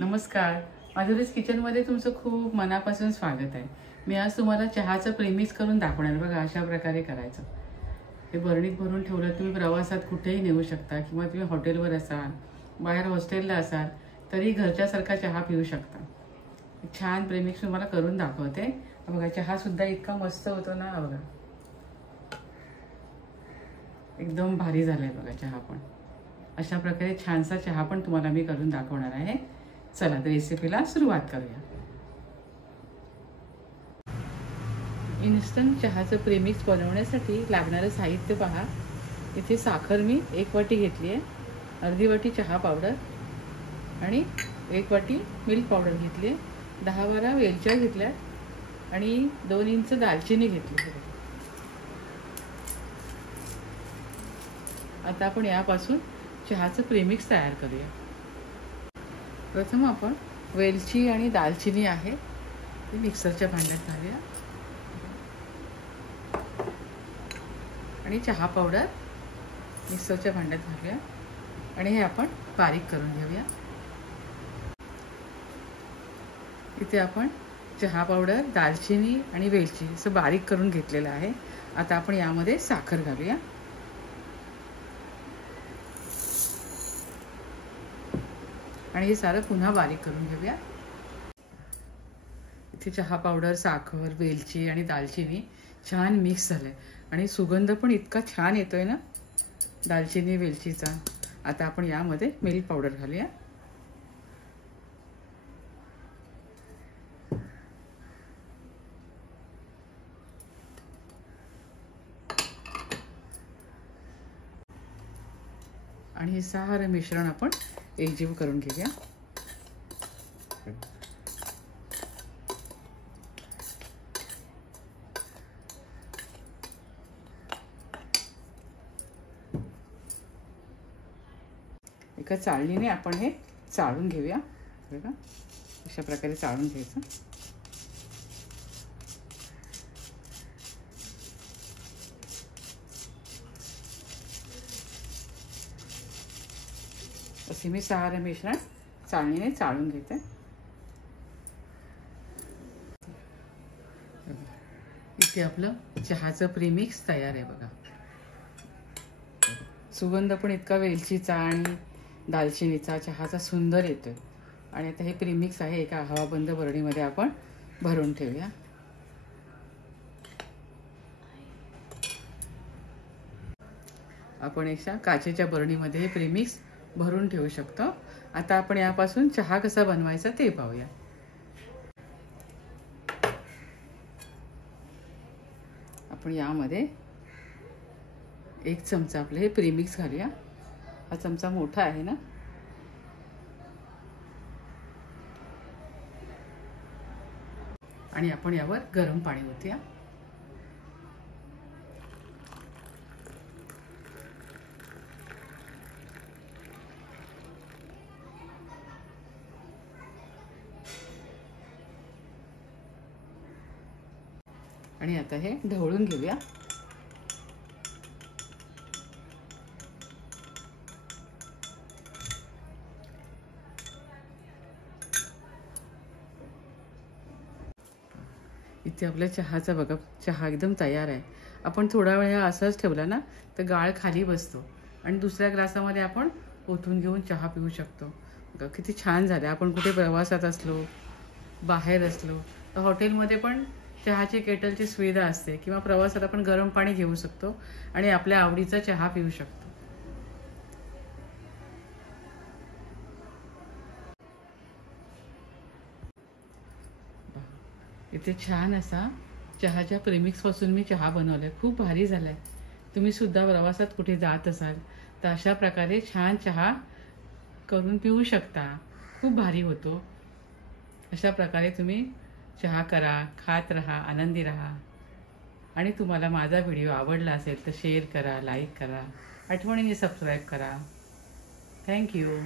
नमस्कार, माधुरीज किचनमध्ये तुमचं खूप मनापासून स्वागत आहे। मी आज तुम्हाला चहाचं प्रेमिक्स करून दाखवणार। बघा अशा प्रकारे करायचं। हे बरणीत भरून ठेवलं, तुम्ही प्रवासात कुठेही नेऊ शकता किंवा तुम्ही हॉटेलवर असाल, बाहेर हॉस्टेलला असाल तरी घरच्यासारखा चहा पिऊ शकता। छान प्रेमिक्स तुम्हाला करून दाखवते। बघा चहा सुद्धा इतका मस्त होतो ना। बघा एकदम भारी झालाय बघा चहा पण। अशा प्रकारे छानसा चहा पण तुम्हाला मी करून दाखवणार आहे। चला तर रेसिपीला सुरुवात करूया। इन्स्टंट चहाचं प्रेमिक्स बनवण्यासाठी लागणारं साहित्य पहा। इथे साखर मी 1 वाटी घेतली आहे, अर्धी वाटी चहा पावडर आणि 1 वाटी मिल्क पावडर घेतली आहे, 10-12 वेलच्या घेतल्या आणि 2 इंच दालचिनी घेतली। आता आपण यापासून चहाचं प्रेमिक्स तयार करूया। प्रथम आपण वेलची आणि दालचिनी आहे ती मिक्सरच्या भांड्यात घालूया आणि चहा पावडर मिक्सरच्या भांड्यात घालूया आणि हे आपण बारीक करून घेऊया। इथे आपण चहा पावडर, दालचिनी आणि वेलची असं बारीक करून घेतलेलं आहे। आता आपण यामध्ये साखर घालूया आणि हे सारं पुन्हा बारीक करून घेऊया। इथे चहा पावडर, साखर, वेलची आणि दालचिनी छान मिक्स झाले आणि सुगंध पण इतका छान येतोय ना दालचिनी वेलचीचा। आता आपण यामध्ये मिल्क पावडर घालूया आणि हे सारं मिश्रण आपण एकजीव करून घेऊया। एका चाळणीने आपण हे चाळून घेऊया। बघा अशा प्रकारे चाळून घ्यायचं। असे मी सारं मिश्रण चाळणीने चाळून घेते। इथे आपलं चहाचं प्रेमिक्स तयार आहे। बघा सुगंध पण इतका वेलचीचा आणि दालचिनीचा चहाचा सुंदर येतोय आणि आता हे प्रेमिक्स आहे एका हवाबंद बरणीमध्ये आपण भरून ठेवूया। आपण एका काचेच्या बरणीमध्ये हे प्रेमिक्स भरून ठेवू शकतो। आता आपण यापासून चहा कसा बनवायचा ते पाहूया। आपण यामध्ये 1 चमचा आपले हे प्रेमिक्स घालूया। हा चमचा मोठा आहे ना। आणि आपण यावर गरम पाणी ओतूया। आणि आता हे ढवळून घेऊया। इथे आपल्या चहाचा बघा चहा एकदम तयार आहे। आपण थोडा वेळ असाच ठेवला ना तर गाळ खाली बसतो आणि दुसऱ्या ग्लासामध्ये आपण ओतून घेऊन चहा पिऊ शकतो। बघा किती छान झालं। आपण कुठे प्रवासात असलो, बाहेर असलो तर हॉटेलमध्ये पण चहाची केटलची सुविधा असते किंवा प्रवासात आपण गरम पाणी घेऊ शकतो आणि आपल्या आवडीचा चहा पिऊ शकतो। इथे छान असा चहाच्या प्रेमिक्स पासून मी चहा बनवलाय। खूप भारी झालाय। तुम्ही सुद्धा प्रवासात कुठे जात असाल तर अशा प्रकारे छान चहा करून पिऊ शकता। खूप भारी होतो। अशा प्रकारे तुम्ही चहा करा, खात रहा, आनंदी रहा आणि तुम्हाला माझा व्हिडिओ आवडला असेल तर शेअर करा, लाईक करा, आठवणीने सबस्क्राईब करा। Thank you.